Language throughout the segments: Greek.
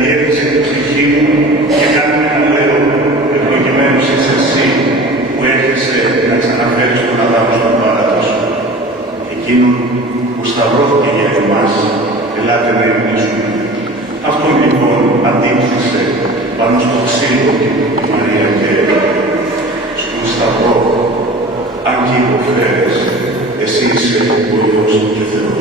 καλλιέργησε την ψυχή μου και κάνει να λέω ευλογημένος είσαι εσύ που έρχεσαι να ξαναφέρεις τον Αδάμ στον παράδοσο. Εκείνον που σταυρώθηκε για εμάς, ελάτε να ειρηνήσουμε. Αυτόν λοιπόν αντίκρισε πάνω στο ξύλο η Μαρία και στον σταυρό, αν και υποφέρεις, εσύ είσαι ο Υιός και Θεός.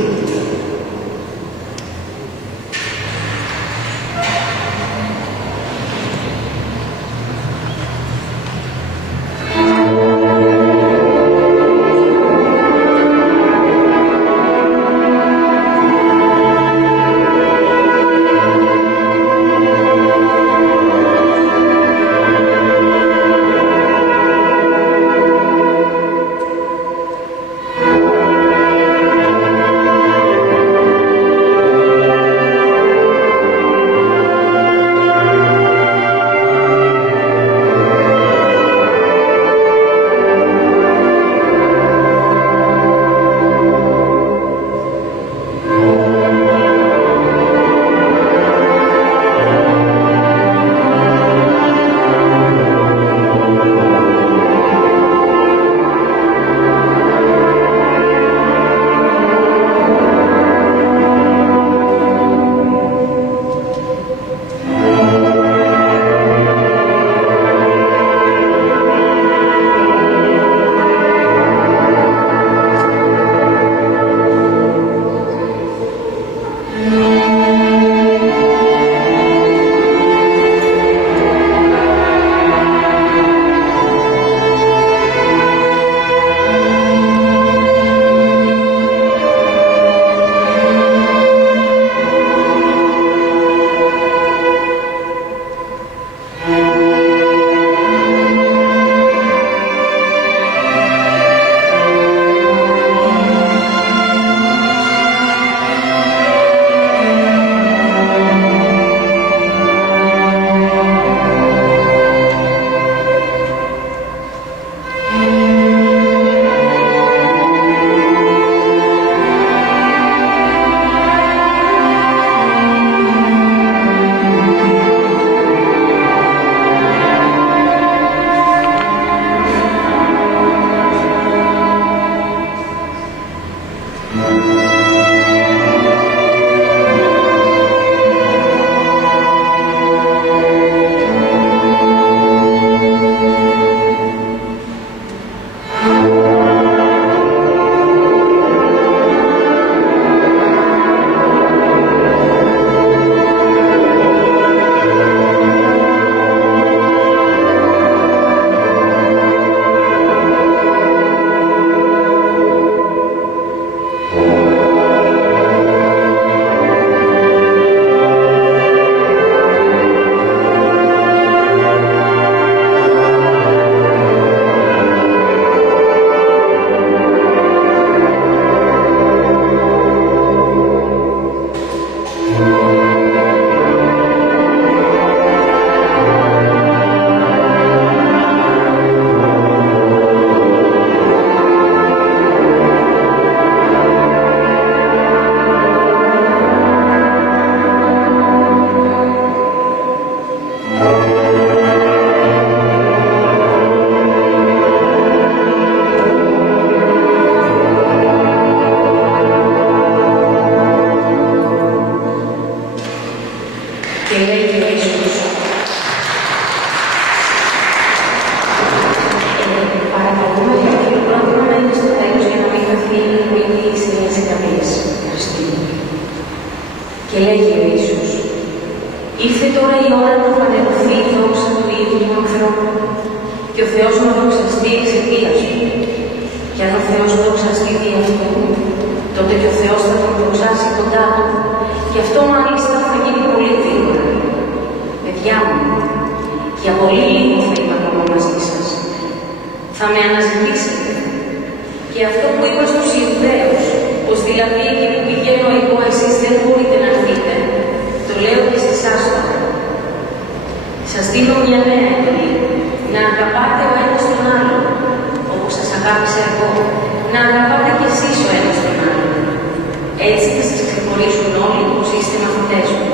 Έτσι θα σας ξεχωρίσουν όλοι πως είστε μαθητές μου.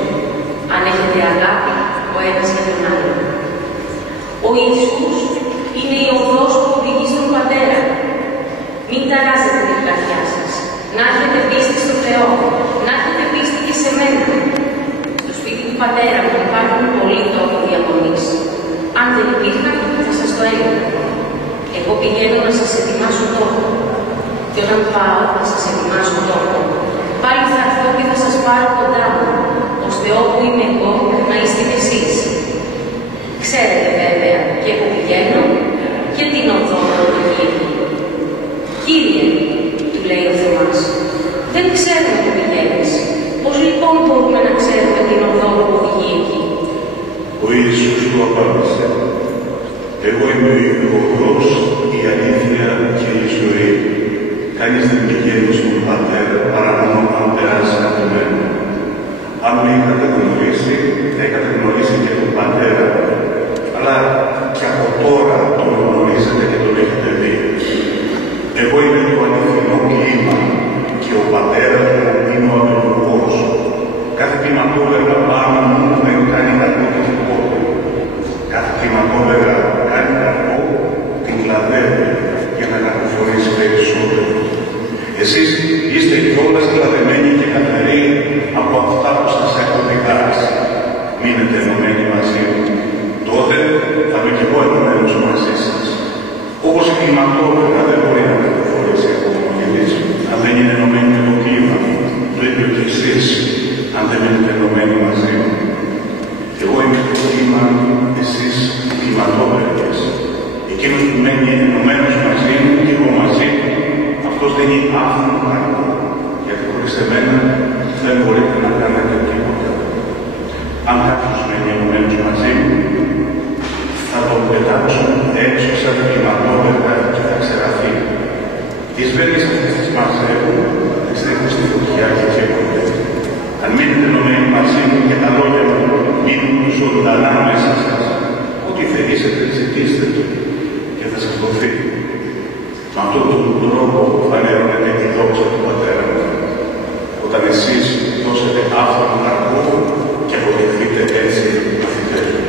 Αν έχετε αγάπη ο ένας για τον άλλον. Ο Ιησούς είναι η οδός που οδηγεί στον Πατέρα. Μην ταράζετε την καρδιά σας. Να έχετε πίστη στο Θεό. Να έχετε πίστη και σε μένα. Στο σπίτι του Πατέρα μου υπάρχουν πολλοί τόποι διαμονής. Αν δεν υπήρχαν, θα σας το έλεγα. Εγώ πηγαίνω να σας ετοιμάσω τόπο. Και όταν πάω να σας ετοιμάσω τόπο, πάλι θα έρθω και θα σας πάρω κοντά μου, ώστε όπου είμαι εγώ να είστε κι εσείς. Ξέρετε βέβαια και που πηγαίνω και την οδό να οδηγεί. Κύριε, του λέει ο Θωμάς, δεν ξέρουμε που πηγαίνεις. Πώς λοιπόν μπορούμε να ξέρουμε την οδό που οδηγεί εκεί? Ο Ιησούς του απάντησε, εγώ είμαι ο οδός, η αλήθεια και η ζωή. Κανείς δεν πηγαίνει στον Πατέρα παρά μόνο αν περάσει από μένα. Αν με είχατε γνωρίσει, θα είχατε γνωρίσει και τον Πατέρα. Αλλά και από τώρα τον γνωρίζετε και τον έχετε δει. Εγώ είμαι το αληθινό κλίμα και ο Πατέρας μου είναι ο αμυντουργός. Κάθε κλιματόλεγα πάνω μου δεν κάνει κακό και τίποτε. Κάθε κλιματόλεγα κάνει κακό, την κλαδεύει για να κακοφορήσει περισσότερο. Εσείς είστε κιόλας κλαδεμένοι και καθαροί από αυτά που σας έχω δικάσει. Μείνετε ενωμένοι μαζί μου. Τότε θα είμαι κι εγώ ενωμένος μαζί σας. Όπως η κλιματόλεγα δεν μπορεί να κακοφορήσει από ομογενείς, αν δεν είναι ενωμένη με το κλίμα. Το ίδιο και εσείς, αν δεν μείνετε ενωμένοι μαζί μου. Και εγώ είμαι το κλίμα, εσείς κλιματόλεγες. Εκείνος που μένει ενωμένος μαζί μου και εγώ μαζί μου, αυτός δεν είναι άφθονο κακό, γιατί χωρίς εμένα δεν μπορείτε να κάνετε τίποτα. Αν κάποιος μένει ενωμένος μαζί μου, θα τον πετάξουν έξω σαν κλιματόλεγα και θα ξεραθεί. Τις βέλες αυτές τις μαζεύουν, τις ρίχνουν στη φωτιά και καίγονται. Αν μείνετε ενωμένοι μαζί μου και τα λόγια μου μείνουν ζωντανά μέσα σας, ό,τι θελήσετε ζητήστε του και θα σας δοθεί. Με αυτόν τον τρόπο φανερώνεται τη δόξα του Πατέρα μου. Όταν εσείς δώσετε άφθονο καρπό και αποδεχθείτε έτσι μαθητές μου.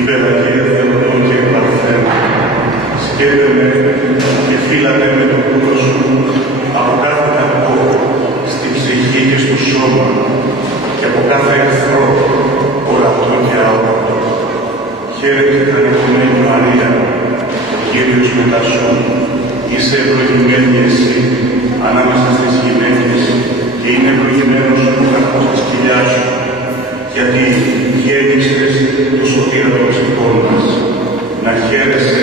την Πελαγία Θεοτό και Παρθένα, σκέπτε με και φύλατε με το κούρο σου από κάθε κακό, στη ψυχή και στο σώμα, και από κάθε εχθρό, ορατό και αόρατο. Χαίρετε χαριτωμένη Μαρία, ο Κύριος μετά σου, είσαι ευλογημένη εσύ ανάμεσα στις γυναίκες και είναι ευλογημένος ο καρπός της κοιλιάς σου, γιατί γέννησες το σωτήρα των ψυχών μας. Να χαίρεσαι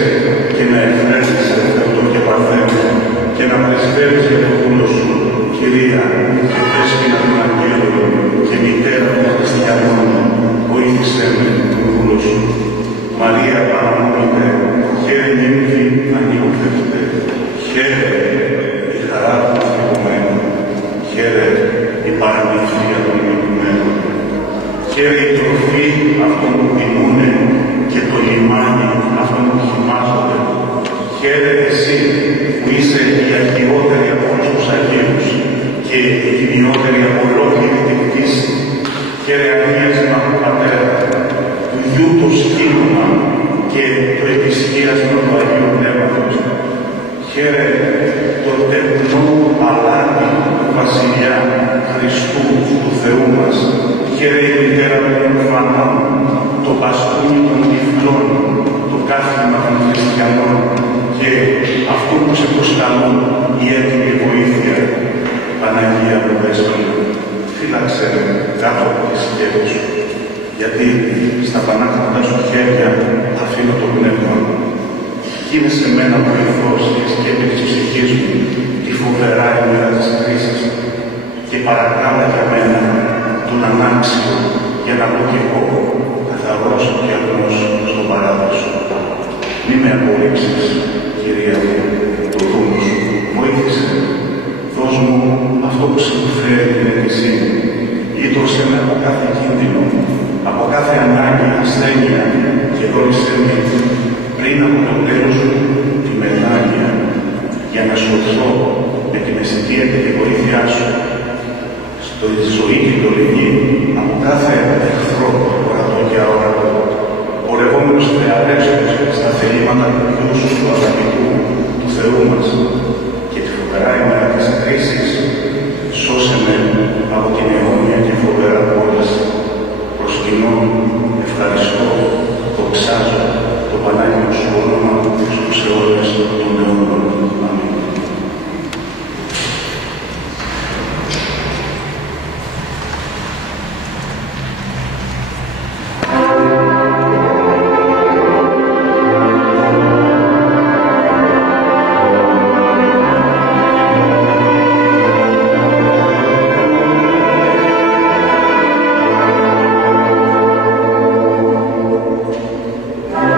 και να ευνέζεσαι Θεοτό και Παρθένα και να πρεσβεύεις για το κούλο σου, Κυρία και Δέσποινα των Αγγέλων και μητέρα των χριστιανών, βοήθησέ με τον κούλο σου. Μαρία παραμονείτε, χαίρε νύμφη ανήκουθετε, χαίρε η χαρά των θλιβωμένων, χαίρε η παραμυθία των νικημένων, χαίρε η τροφή αυτών που τιμούνε και το λιμάνι αυτών που χυμάζονται, χαίρε εσύ που είσαι η αγιότερη από όλους τους Αγίους και η τιμιότερη από ολόκληρη την κτήση, χαίρε αγίασμα του Πατέρα, του Γιού το σκήνωμα και το επισχύασμα του Αγίου Πνεύματος. Χαίρε το τεπνό αλάτι του Βασιλιά Χριστού του Θεού μας. Χαίρε η μητέρα των ορφανών, το πασκούνι των τυφλών, το κάθισμα των χριστιανών και αυτό που σε προσκαλούν η έτοιμη βοήθεια. Παναγία μου Δέσποινα, φύλαξε κάτω από τη σκέπη σου, γιατί στα πανάκριβα σου χέρια αφήνω το πνεύμα μου. Γίνε σε μένα βοηθός και σκέπη της ψυχής μου τη φοβερά ημέρα της κρίσης και παρακάλα για μένα τον ανάξιο για να πω κι εγώ καθαρός και αγνός στον παράδεισο. Μη με απορρίψεις, Κυρία μου, το δρόμο σου, βοήθησε. Δώσ' μου αυτό που συμφέρει την αίτησή μου. Λύτρωσέ με από κάθε κίνδυνο, από κάθε ανάγκη, ασθένεια και δώρισέ με πριν από το τέλος μου τη μετάνοια για να σωθώ με την αισθητία και τη βοήθειά σου στη ζωή την τολική από κάθε εχθρό, ορατό και αόρατο, πορευόμενος θεαρέστος στα θελήματα του Υιού σου του αγαπητού του Θεού μας και τη φοβερά ημέρα της κρίσης, σώσε με από την αιώνια και φοβερά κόλαση. Προσκυνώ, ευχαριστώ, δοξάζω το Πανάγιο σου όνομα στους αιώνες των αιώνων. Αμήν. Amen.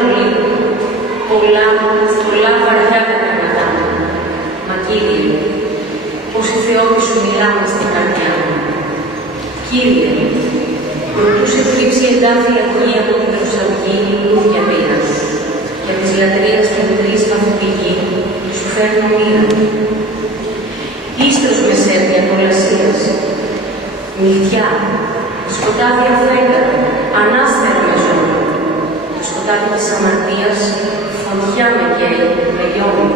Ανατολή, πολλά βαριά καταγρατά. Μα Κύριε, πως οι θεόποι σου μιλάμε στην καρδιά μου. Κύριε, προτού σε θλίψει εντάφια γη από την προσαυγή, λούδια πήρα. Και από της λατρείας και μικρής παθοπηγή, σου φέρνω μοίρα. Ίστρος μεσαίρια κολασίας, νυχτιά, σκοτάδια φέγγαρα, ανάστερα με ζώο. Το σκοτάδι της αμαρτίας, φωτιά με καίει, με λιώνει.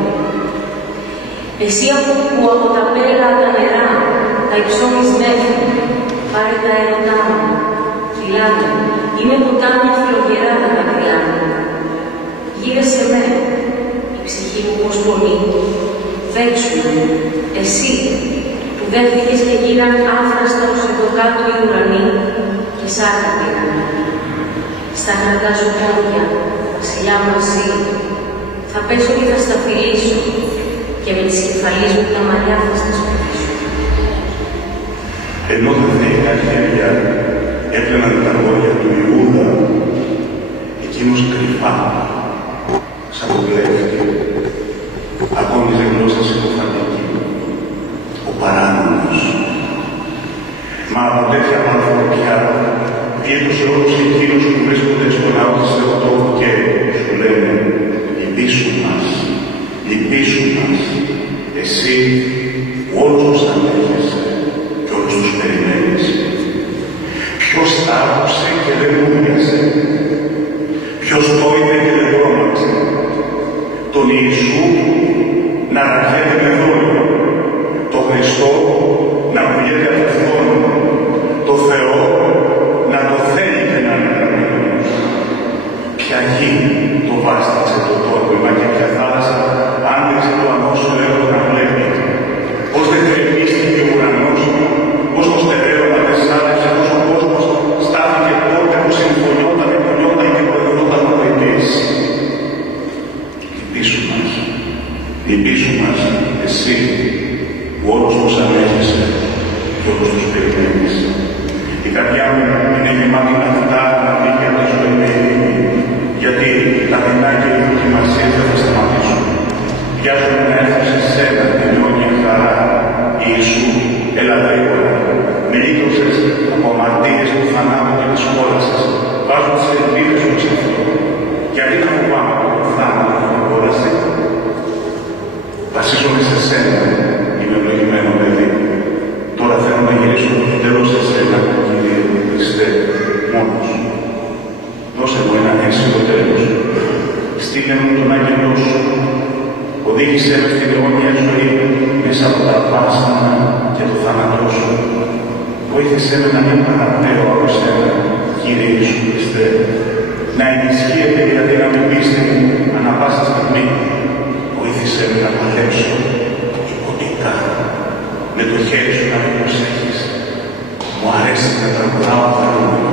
Εσύ που από τα πέλα τα νερά, τα υψώνεις μέχρι, πάρε τα έρωτά μου, φυλάδια, είναι ποτάμια φλογερά τα μακριά μου. Γύρεσαι με, η ψυχή μου πως πονεί, δέξου με, εσύ που δέχτηκες και γύραν άφραστα ως εδώ κάτω οι ουρανοί και σάρκα πήραν. Στα γρατά σου πόδια, βασιλιά μου εσύ, θα πέσω και θα στα φιλήσω και με τις κεφαλής μου τα μαλλιά θα στα σπουδήσω. Ενώ τα θεϊκά χέρια έπλαιναν τα λόγια του Ιούδα, εκείνος κρυφά, σαν το κλέφτη, αγώνιζε γλώσσα συκοφαντική, ο παράνομος. Μα από τέτοια πανθρωπιά διέδωσε όλους εκείνους που βρίσκονται στον ναό της Θεοτόκου και σου λένε «Λυπήσου μας, εσύ που όλους τους ανέχεσαι και όλους τους περιμένεις». Ποιος τα άκουσε και δεν μούδιασε, ποιος το είδε και δεν τρόμαξε, τον Ιησού να ραχέται με δόλιο, τον Χριστό να πουλιέται από φθόνο, το Θεό να το θέλει και να είναι γραμμένος. Ποια γη το βάστηξε το τόρμημα και ποια θάλασσα άνοιξε το ανώσιο έργο να βλέπει. Πώς δεν κρεμίστηκε ο ουρανός, πώς το στερέωμα δεν σάλεψε, πώς ο κόσμος στάθηκε τότε που συμφωνιόταν, επωνιόταν και προεδρόταν ο ποιητής. Λυπήσου μας, εσύ που όλους τους ανέχεσαι και όλους τους περιμένεις. Η καρδιά μου είναι γεμάτη να κοιτάω να βγει από τη ζωή με ειρήνη, γιατί τα δεινά και οι δοκιμασίες δεν θα σταματήσουν. Βιάζομαι να έρθω σε σένα την αιώνια χαρά. Ιησού, έλα γρήγορα. Με λύτρωσες από αμαρτίες του θανάτου και της κόλασης. Βάζω τις ελπίδες μου σε αυτό. Γιατί να φοβάμαι από το θάνατο και την κόλαση. Βασίζομαι σε σένα, είμαι ευλογημένο παιδί. Τώρα θέλω να γυρίσω το τέλος σε σένα, Κύριε Χριστέ, μόνος. Δώσε μου ένα αίσιο τέλος. Στείλε μου τον άγγελό σου. Οδήγησέ με στην αιώνια ζωή μέσα από τα βάσανα και το θάνατό σου. Βοήθησέ με να μην παραπέω από σένα, Κύριε Ιησού Χριστέ. Να ενισχύεται η αδύναμη πίστη μου ανά πάσα στιγμή. Βοήθησέ με να παλέψω υποτικά. Με το χέρι σου να με προσέχεις. Μου αρέσει να τραγουδάω χαρούμενα.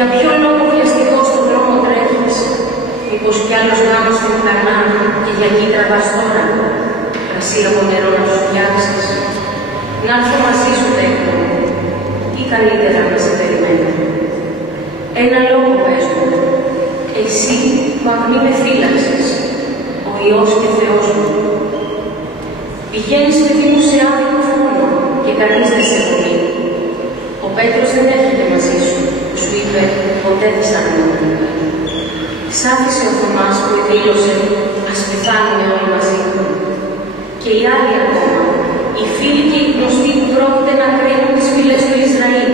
Για ποιο λόγο βιαστικό στον δρόμο τρέχεις, μήπως κι άλλος γάμος στην Κανά και για εκεί τραβάς τώρα, κρασί από νερό να τους φτιάξεις. Να έρθω μαζί σου τέχνο ή καλύτερα να σε περιμένω. Ένα λόγο πες μου, εσύ που αγνή με φύλαξες, ο Υιός και Θεός μου. Πηγαίνεις παιδί μου σε άδικο φόνο και κανείς δεν σε βοεί. Ο Πέτρος δεν έρχεται μαζί σου, σου είπε ποτέ δυσαρνώ. Σ' άφησε ο Θωμάς που εκδήλωσε, ας πεθάνουμε όλοι μαζί του. Και οι άλλοι ακόμα, οι φίλοι και οι γνωστοί που πρόκειται να κρίνουν τις φυλές του Ισραήλ.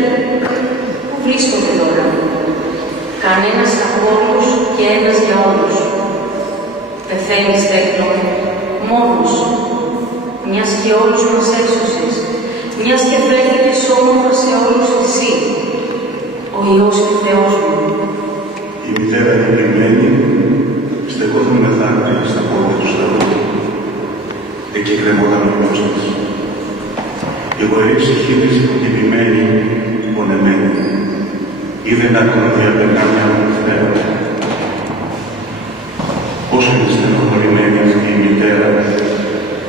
Πού βρίσκονται τώρα? Κανένας από όλους και ένας για όλους. Πεθαίνεις τέχνο, μόνος, μιας και όλους μας έσωσες, μιας και φέρθηκες όμορφα σε όλους εσύ, ο Υιός και Θεός μου. Η μητέρα εγκεκριμένη στεκόταν με θάρρυ στα πόδια του σταυρού. Εκεί κρεμόταν ο Υιός της. Η γοερή ψυχή της υποτιμημένη, πονεμένη, είδε να τον διαπερνά μια μορφέα. Πόσο είναι στενοχωρημένη αυτή η μητέρα,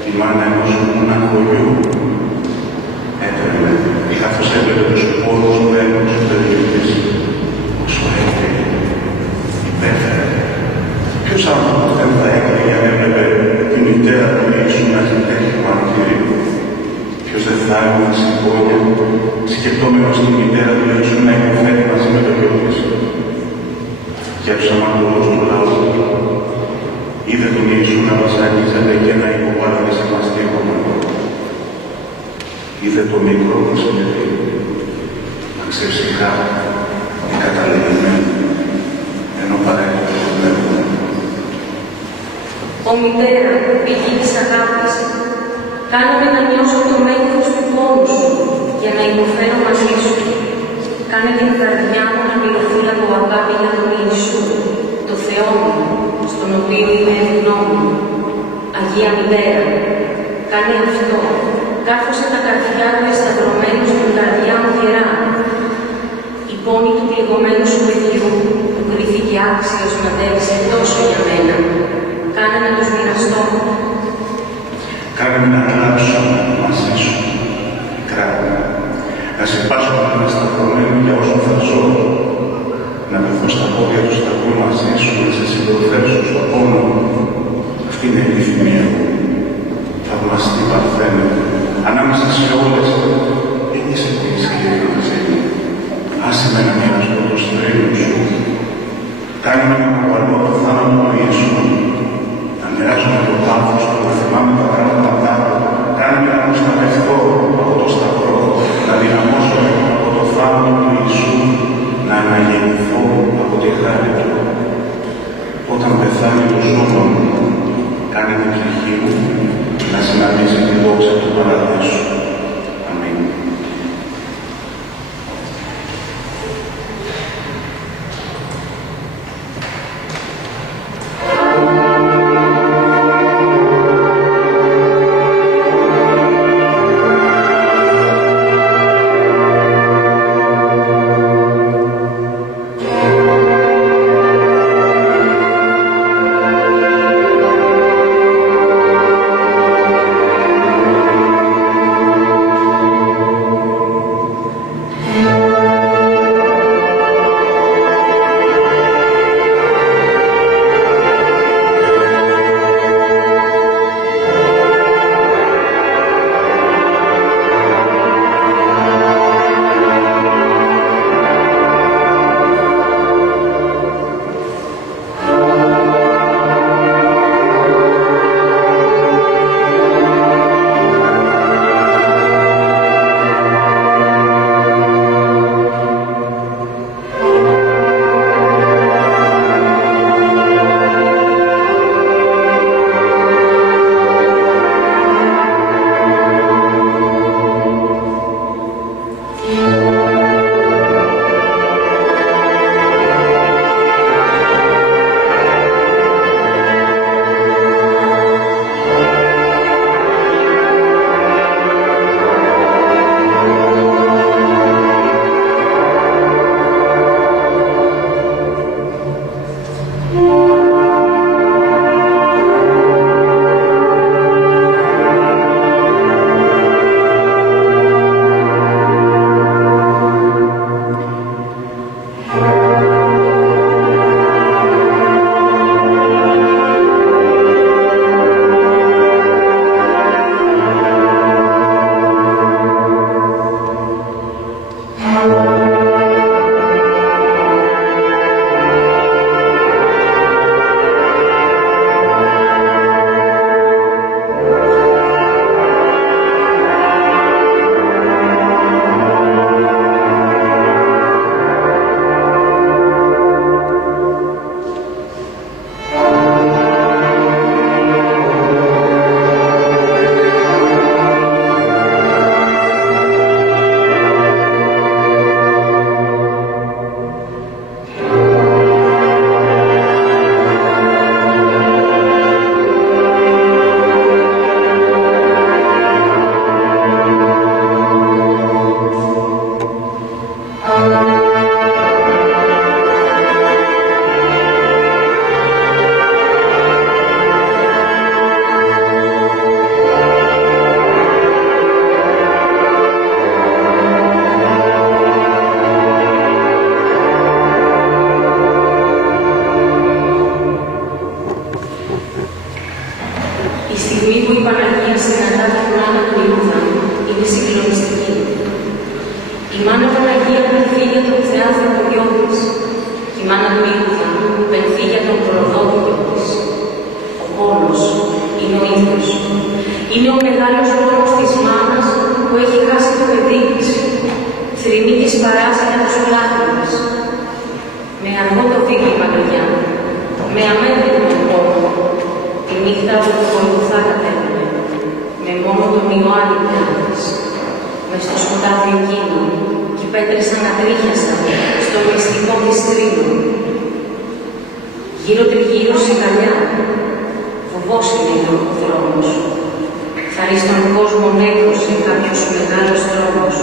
η μάνα ενός μονάχου γιου. Έπαιρνε, καθώς έβλεπε τους πόδους του ένωσης του παιδιού της, όσο έφυγε, υπέφερε. Ποιος άνθρωπος δεν θα έκλαιγε αν έβλεπε τη μητέρα του Ιησού να έχει τέτοιο μαρτύριο? Ποιος δεν θα έμεινε στην πόνια, σκεπτόμενος τη μητέρα του Ιησού να υποφέρει μαζί με το γιο της? Και από τους αμαρτωλούς του λαού είδε τον Ιησού να βασανίζεται και να υποβάλλεται σε μαστίγο μαγό. Είδε το μικρό μας παιδί να ξεψυχά και καταλεγημένο, ενώ παρέχεται το πνεύμα. Ω μητέρα, πηγή της αγάπης, κάνε με να νιώσω το μέγεθος του πόνου σου, για να υποφέρω μαζί σου. Κάνε την καρδιά μου να μυρωθεί από αγάπη για τον Ιησού, το Θεό μου, στον οποίο είμαι ευγνώμων. Αγία Μητέρα, κάνε αυτό, κάρφωσε τα καρδιά του εσταυρωμένου στην καρδιά μου γερά. Η πόνη του πληγωμένου σου παιδιού, που κρίθηκε άξιος να αντέξει τόσο για μένα, κάνε να τους μοιραστώ. Κάνε με να κλάψω μαζί σου, κράτη, να σε πάσω τον εσταυρωμένο για όσο θα ζω, να μεθώ στα πόδια του σταυρού μαζί σου, να σε συντροφεύσω στο πόνο. Αυτή είναι η επιθυμία μου. Θαυμαστή Παρθένε, ανάμεσα σε όλες, είσαι πολύ σκληρή μαζί μου. Άσε με να μοιραστώ το στρένο σου. Κάνε με να αποβαλώ το θάνατο του Ιησού. Να μοιράζομαι το πάθος του, να θυμάμαι τα γράμματά του. Κάνε με να προστατευτώ από το σταυρό, να δυναμώσω από το θάνατο του Ιησού, να αναγεννηθώ από τη χάρη του. Όταν πεθάνει το σώμα μου, κάνε την ψυχή μου να συναντήσει τη δόξα του Παραδείσου. Αμήν. Η στιγμή που η Παναγία συναντά τη μάνα του Ιούδα είναι συγκλονιστική. Η μάνα Παναγία πενθεί για τον θεάνθρωπο γιο της. Η μάνα του Ιούδα πενθεί για τον προδότη γιο της. Ο πόνος είναι ο ίδιος. Είναι ο μεγάλος πόνος της μάνας που έχει χάσει το παιδί της. Θρυμεί της παράσει για τους λάχνες. Με αργό το βήμα η Παναγιά, με αμέτρητο τον πόνο, τη νύχτα που το Γολγοθά κατέβαινε, με μόνο τον Ιωάννη πλάτης. Μες στο σκοτάδι εκείνο, κι οι πέτρες ανατρίχιασαν στο μυστικό της τρίνο. Γύρω τριγύρω σιγαλιά, βουβός είναι ο δρόμος. Θα ρει στον κόσμο νέκρος σε κάποιος μεγάλος δρόμος.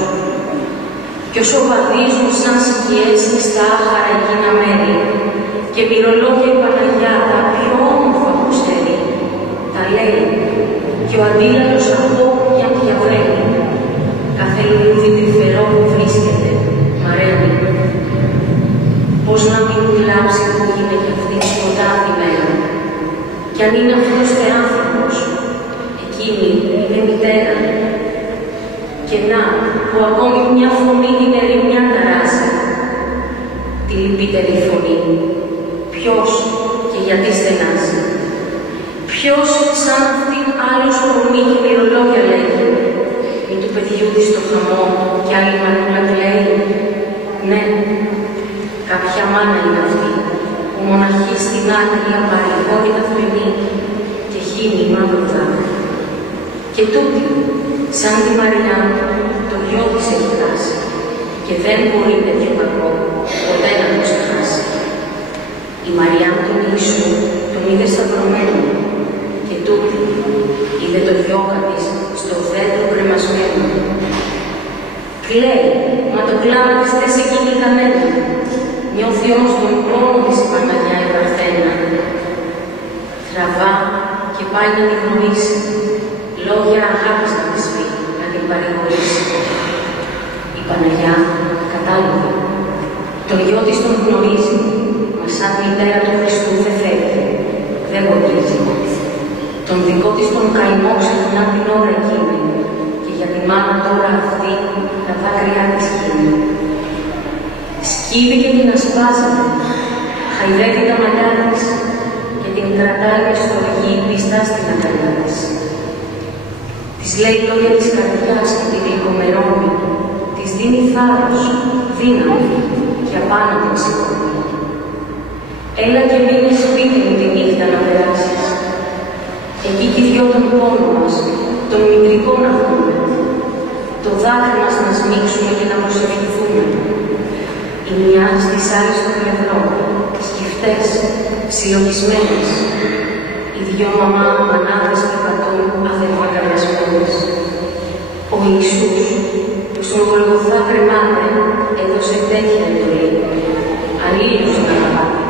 Κι όσο βαδίζουν σαν σκιές στα άχαρα εκείνα μέρη, και μυρολόγια η Παναγιά τα πιο όμορφα που ξέρει, τα λέει, και ο αντίλαλος αυτό για διαβραίνει. Κάθε λουλούδι τρυφερό που βρίσκεται, μαραίνει. Πώς να μην κλάψει που είναι κι αυτή η σκοτάδι μέρα. Κι αν είναι αυτός θεάνθρωπος, εκείνη είναι μητέρα. Και να, που ακόμη μια φωνή την ερημιά ταράζει. Τη λυπητερή φωνή. Ποιος και γιατί στενάζει. Ποιος σαν αυτήν άλλος φωνή και μυρολόγια λέγει. Ή του παιδιού της το χαμό κι άλλη μανούλα κλαίει. Ναι, κάποια μάνα είναι αυτή που μοναχεί στην άκρη απαρηγόρητα θρηνή και χύνει μαύρο δάκρυ. Και τούτη, σαν τη Μαριά, το γιο της έχει χάσει και δεν μπορεί τέτοιο κακό ποτέ να το ξεχάσει. Η Μαριά τον Ιησού τον είδε σταυρωμένο και τούτη είδε το γιώκα της στο δέντρο κρεμασμένο. Κλαίει, μα το κλάμα της δεν σε κίνει κανένα. Νιώθει όμως τον πόνο της η Παναγιά η Παρθένα. Τραβά και πάει να την γνωρίσει. Λόγια αγάπης να της πει, να την παρηγορήσει. Η Παναγιά κατάλαβε. Τον γιο της τον γνωρίζει, μα σαν μητέρα του Χριστού δεν φεύγει, δεν γονίζει. Τον δικό της τον καημό ξεχνά την ώρα εκείνη και για τη μάνα τώρα αυτή τα δάκρυά της γίνει. Σκύβει και την ασπάζεται, χαϊδεύει τα μαλλιά της και την κρατάει με στοργή πιστά στην αγκαλιά της. Της λέει λόγια της καρδιάς και την γλυκομερώνει, της δίνει θάρρος, δύναμη και απάνω την σηκώνει. Έλα και μείνε σπίτι μου τη νύχτα να περάσεις. Εκεί κι οι δυο τον πόνο μας, τον μητρικό να βγούμε, το δάκρυ μας να σμίξουμε και να προσευχηθούμε. Η μια στις άλλες στο πλευρό, σκυφτές, ψιλοκισμένες, οι δυο μαμά μανάδες και πατών αδελφακαλιασμένες. Ο Ιησούς, που στον Γολγοθά κρεμάται, έδωσε τέτοια εντολή, αλλήλους να αγαπάτε.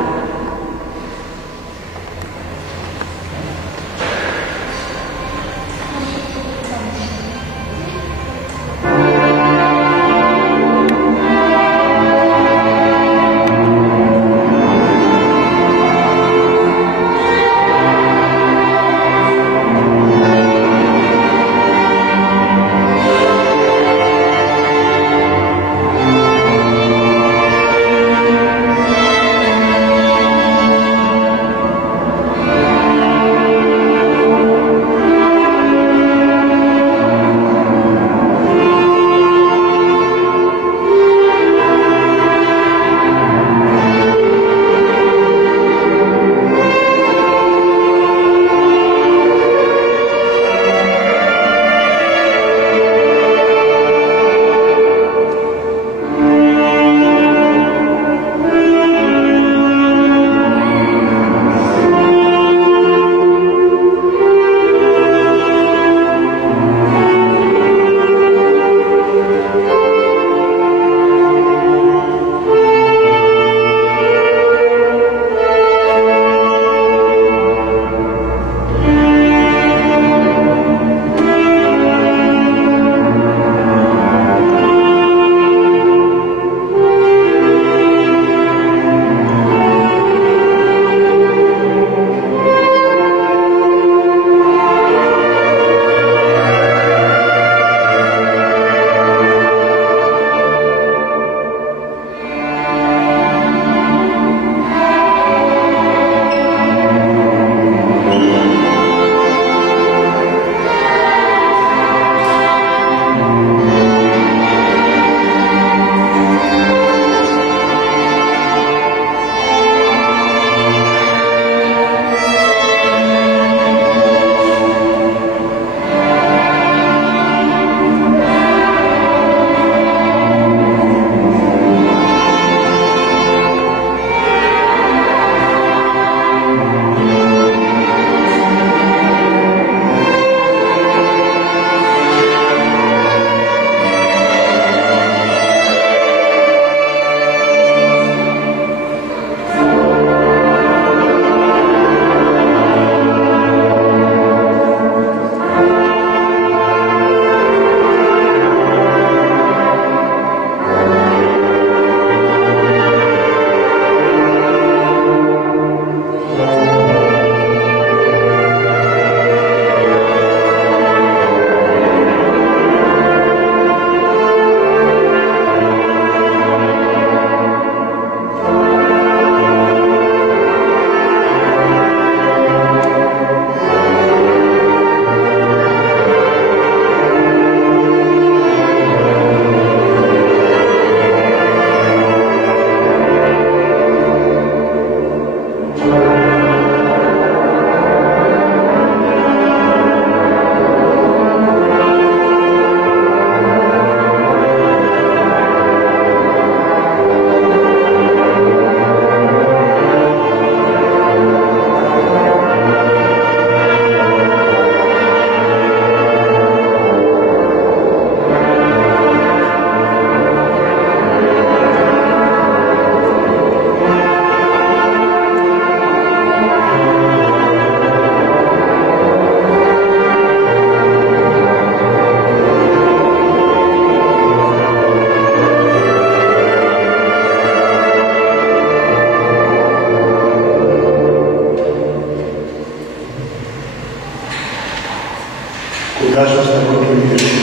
Κοντά στο σταυρό του Ιησού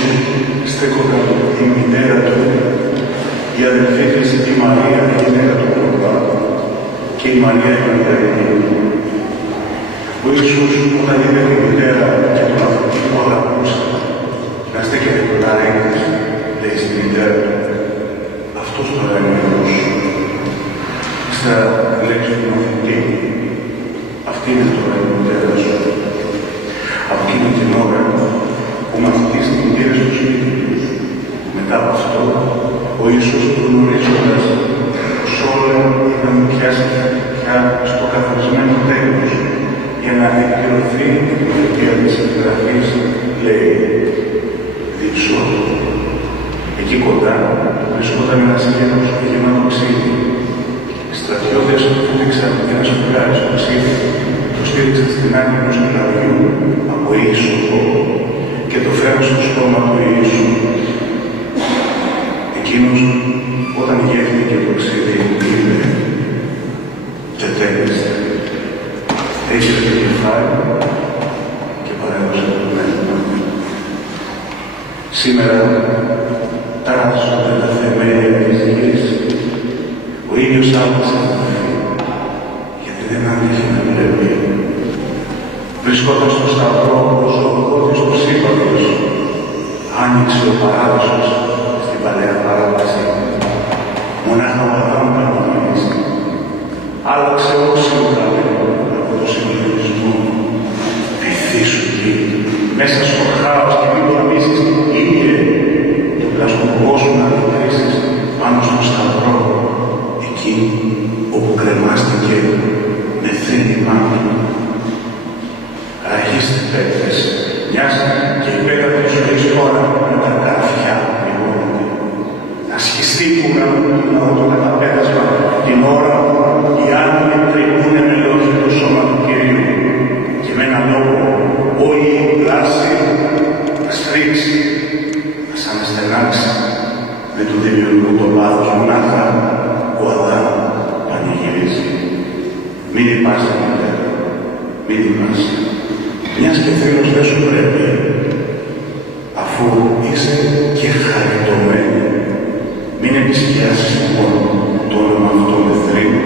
στέκονταν η μητέρα του, η αδελφή της η Μαρία, η γυναίκα του Παπά, και η Μαρία η Μαγδαληνή. Ο Ιησούς, όταν είδε τη μητέρα και τον άνθρωπο που αγαπούσε να στέκεται κοντά της, λέει στη μητέρα του, αυτός τώρα είναι ο Θεός. Στα λέξη του μαθητή, αυτή είναι τώρα η μητέρα σου. Από εκείνη την ώρα, ο μαθητής την πήρε στο σπίτι του. Μετά από αυτό, ο Ιησούς γνωρίζοντας πως όλα είχαν πιάσει πια στο καθορισμένο τέλος για να εκπληρωθεί η προφητεία της Εγγραφής, λέει, δείξω. Εκεί κοντά βρισκόταν ένας γένος γεμάτο ξύδι. Οι στρατιώτες φούτηξαν ένα σφουγγάρι στο ξύδι, το στήριξαν στην άκρη ενός κλαδιού από ίσωπο και το φέραν στο στόμα του Ιησού. Εκείνος, όταν γεύτηκε το ξύδι, είπε και τέλειστε. Έκλεισε το κεφάλι και παρέδωσε το πνεύμα. Σήμερα ταράσσονται τα θεμέλια της γης. Ο ήλιος άπλωσε να φύγει, γιατί δεν άντυχε να βλέπει. Βρισκόταν στο σταυρό ο ζωοκότης του σύμπαντος. Άνοιξε ο παράδεισος στην Παλαιά Παράδοση. Μονάχα ο Αδάμ κανονίζει. Άλλαξε όση ουρανό από το συλλογισμό. Βυθίσου γη, μέσα στο χάος και μην τολμήσεις, ήλιε, του πλαστουργό σου να αντικρίσεις πάνω στο σταυρό, εκεί όπου κρεμάστηκε με θέλημά του. Ραγίστε πέτρες, μιας και η πέτρα του ζωής τώρα με τα καρφιά πληγώνεται. Να σχιστεί που γραμμούν το καταπέτασμα την ώρα που οι άνθρωποι τριγούνε με λόγια το σώμα του Κυρίου και με έναν λόγο όλη η πλάση να στρίξει, να σ' αναστενάξει με τον δημιουργό το λάθος μονάχα ο Αδάμ πανηγυρίζει. Μην υπάρχει μητέρα, μην υπάρχει. Μιας και φίλος δεν σου πρέπει, αφού είσαι και χαριτωμένη. Μην επισκιάσεις λοιπόν το όνομα αυτό με θρήνη.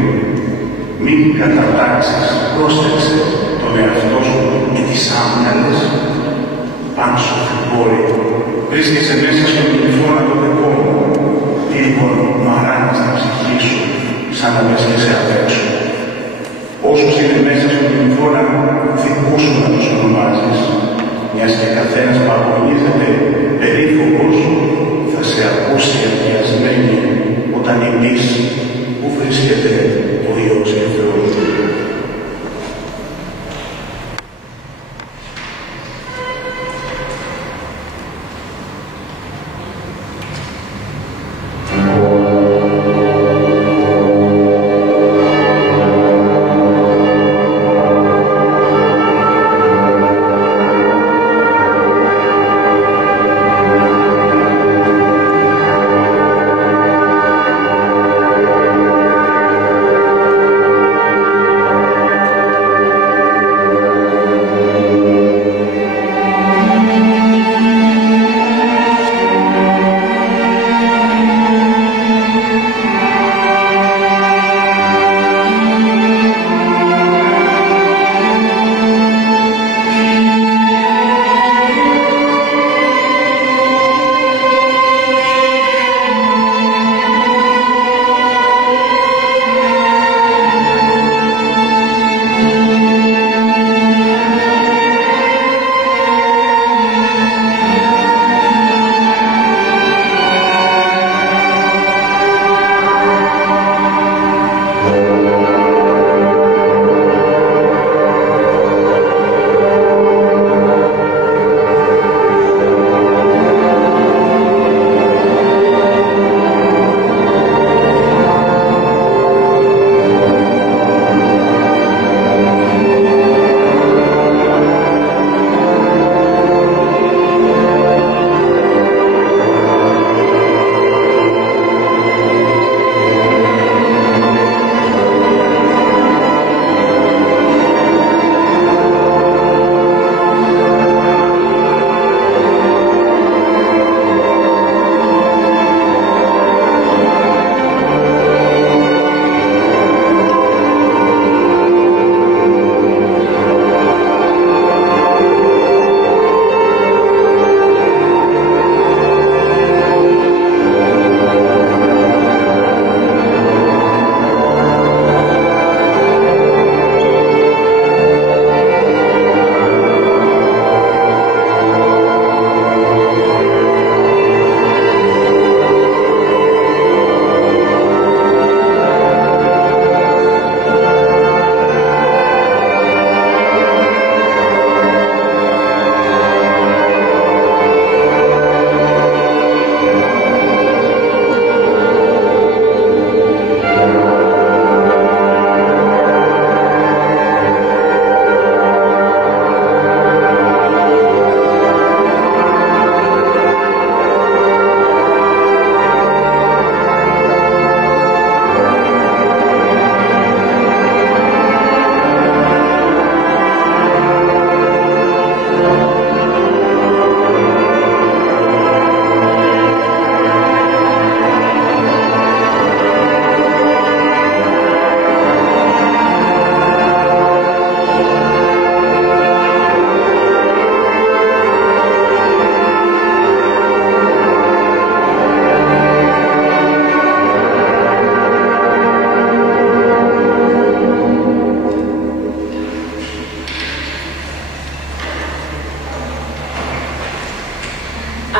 Μην κατατάξεις, πρόσεξε τον εαυτό σου με τις άμυαλες. Πάνω σου πόλη, βρίσκεσαι μέσα στον τηλεφώνα το δεκόμο. Τι λοιπόν μαράνεις την ψυχή σου, σαν να βρίσκεσαι απ' έξω. Όσους είναι μέσα στον τηλεφώνα, δικούς σου να τους ονομάζεις. Μιας και καθένας που αγωνίζεται περίφοβος, θα σε ακούσει αδειασμένη όταν εμείς που βρίσκεται ο Υιός και Θεός.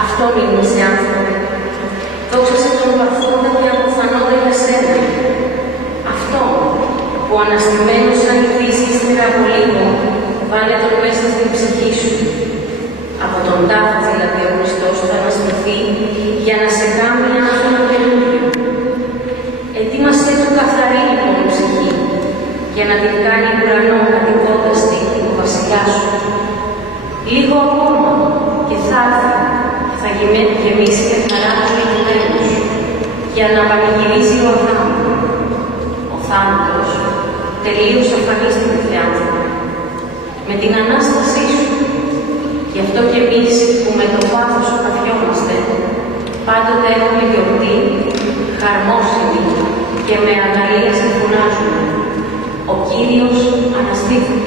Αυτό είναι σε άνθρωποι. Δόξα σε τον βαθόντα και αποφανόντα για σένα. Αυτό που αναστημένος σαν η φύση ύστερα από λίγο, βάλε τον μέσα στην ψυχή σου. Από τον τάφο δηλαδή ο Χριστός θα αναστηθεί για να σε κάνει άνθρωπο καινούριο. Ετοίμασέ του καθαρή λοιπόν ψυχή, για να την κάνει ουρανό κατοικώντας την ο βασιλιάς σου. Λίγο ακόμα και θα έρθει, θα γεμίσει με χαρά τους λυγμένους, για να πανηγυρίζει ο Αδάμ. Ο θάνατος τελείως εμφανίστηκε θε άνθρωπο. Με την Ανάστασή σου, γι' αυτό και εμείς που με το πάθος παθιόμαστε, πάντοτε έχουμε γιορτή, χαρμόσυνη και με αναλύαση φωνάζουμε. Ο Κύριος αναστήθηκε.